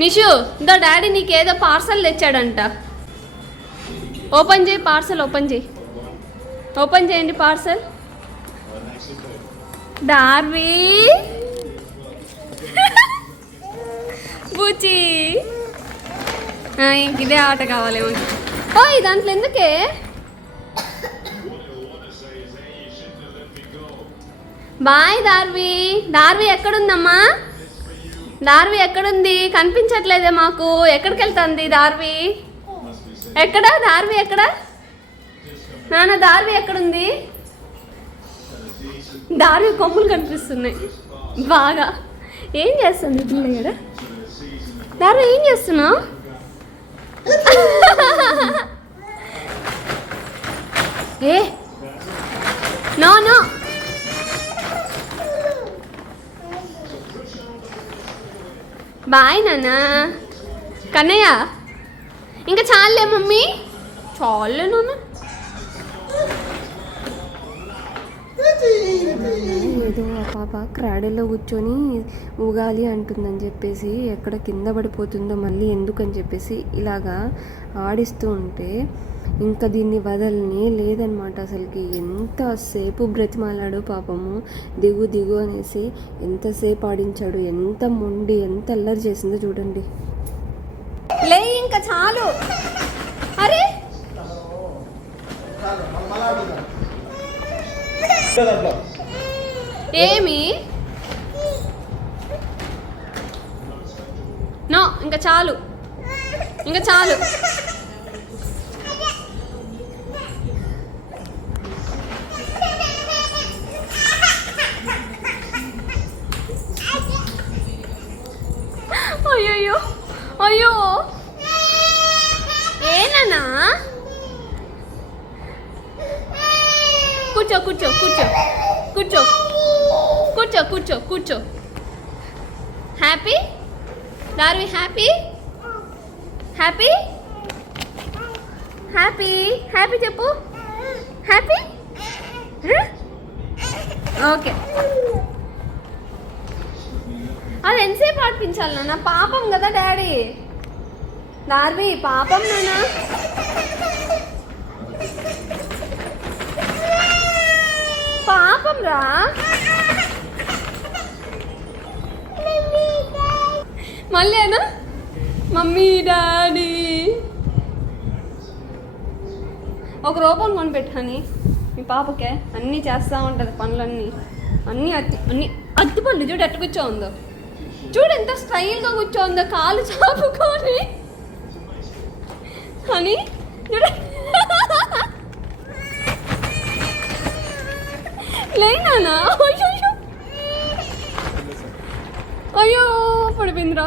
Nishu ఇందో daddy నీకేదో parcel తెచ్చాడంట. Open చేయి parcel, open చేయి, ఓపెన్ చేయండి పార్సల్. డార్వీ బూచి ఇదే ఆట కావాలేమో. ఓ దాంట్లో ఎందుకే? బాయ్ దార్వి. దార్వి ఎక్కడుందమ్మా? దార్వి ఎక్కడుంది? కనిపించట్లేదే మాకు. ఎక్కడికి వెళ్తుంది దార్వి? ఎక్కడ దార్వి? ఎక్కడ నాన్న దార్వి ఎక్కడుంది? దార్వి కొమ్ములు కనిపిస్తున్నాయి బాగా. ఏం చేస్తుంది పిల్ల? దార్వి ఏం చేస్తున్నావు? ఏ నో నో. బాయ్ నాన్న. కన్నయ్య ఇంకా చాలే మమ్మీ, చాలే నాన్న. ఏదో ఆ పాప క్రాడెల్లో కూర్చొని ఊగాలి అంటుందని చెప్పేసి ఎక్కడ కింద పడిపోతుందో మళ్ళీ ఎందుకని చెప్పేసి ఇలాగా ఆడిస్తూ ఉంటే ఇంకా దీన్ని వదలని లేదనమాట. అసలుకి ఎంతసేపు బ్రతిమాలాడు పాపము. దిగు దిగు అనేసి ఎంతసేపు ఆడించాడు. ఎంత మొండి, ఎంత అల్లరి చేసిందో చూడండి. లే ఇంకా చాలు. అరే ఏమి నో ఇంకా చాలు, ఇంకా చాలు. అయ్యో అయ్యో ఏనా? కూర్చో కూర్చో కూర్చో కూర్చో కూర్చో కూర్చో కూర్చో. హ్యాపీ దార్వి? హ్యాపీ హ్యాపీ హ్యాపీ హ్యాపీ చెప్పు. Happy okay. అది ఎంతసేపు ఆడిపించాలి నాన్న? పాపం కదా డాడీ. దార్వి పాపం నాన్న. పాపం రా. మళ్ళీ అనా మమ్మీ డాడీ. ఒక రూపం కొనిపెట్టని మీ పాపకే. అన్నీ చేస్తూ ఉంటుంది పనులన్నీ. అన్నీ అత్తి పనులు చూడు ఎట్ట కూర్చోందో. చూడు ఎంత స్టైల్గా కూర్చోందో, కాలు చాపుకొని అని చూడ. లేనా? అయ్యో అయ్యో పడిపోయిందిరా.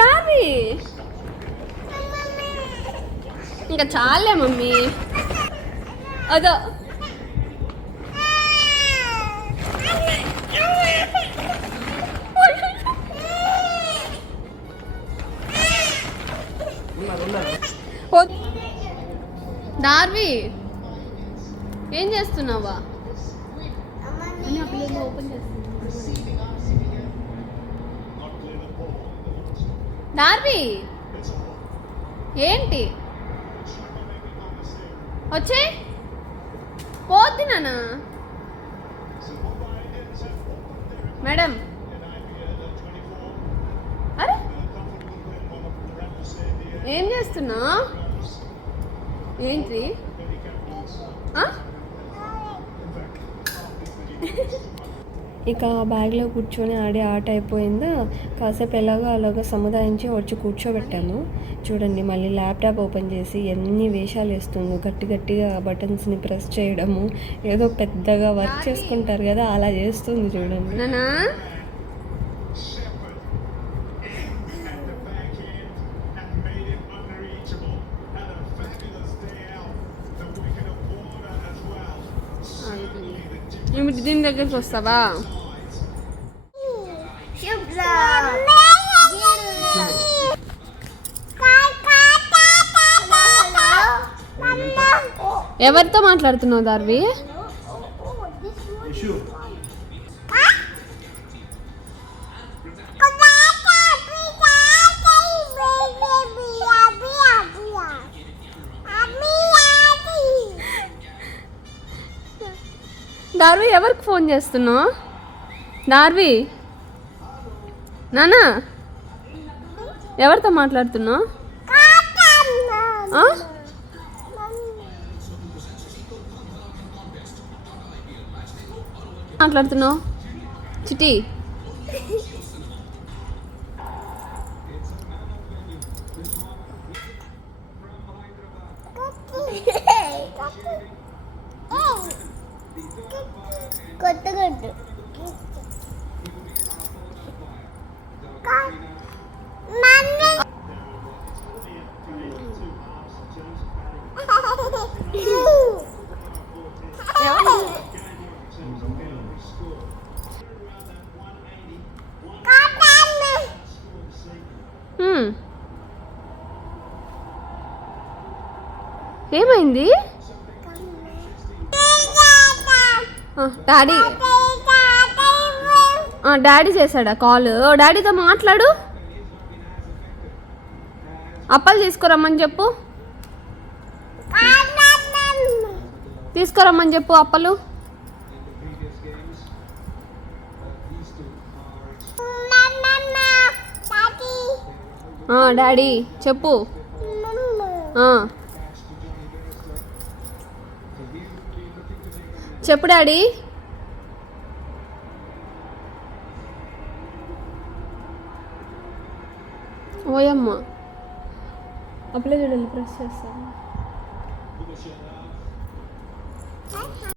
నాది ఇంకా చాలే మమ్మీ. అదో దార్వి ఏం చేస్తున్నావా? ఓపెన్ చేస్తున్నా. దార్వి ఏంటి వచ్చే పోద్ది నాన్న. మేడం అరే ఏం చేస్తున్నా? ఏంటి ఇక బ్యాగ్లో కూర్చొని ఆడే ఆట అయిపోయిందా. కాసేపు ఎలాగో అలాగో సముదాయించి వచ్చి కూర్చోబెట్టాము. చూడండి మళ్ళీ ల్యాప్టాప్ ఓపెన్ చేసి ఎన్ని వేషాలు వేస్తుందో. గట్టి గట్టిగా బటన్స్ని ప్రెస్ చేయడము, ఏదో పెద్దగా వర్క్ చేసుకుంటారు కదా అలా చేస్తుంది చూడండి. నానా దీని దగ్గరికి వస్తావా? ఎవరితో మాట్లాడుతున్నావు దార్వి? Sure. డార్వి ఎవరికి ఫోన్ చేస్తున్నావు? డార్వి నానా ఎవరితో మాట్లాడుతున్నావు? మాట్లాడుతున్నావు చిట్టి? కొత్తగడ్డు ఏమైంది? డాడీ డాడీ చేశాడా కాల్? డాడీతో మాట్లాడు. అప్పలు తీసుకురమ్మని చెప్పు. తీసుకురమ్మని చెప్పు అప్పలు. డాడీ చెప్పు. చెప్పు డాడీ. ఓయమ్మ అప్పుడే చూడాలి ప్రెస్ చేస్తాను.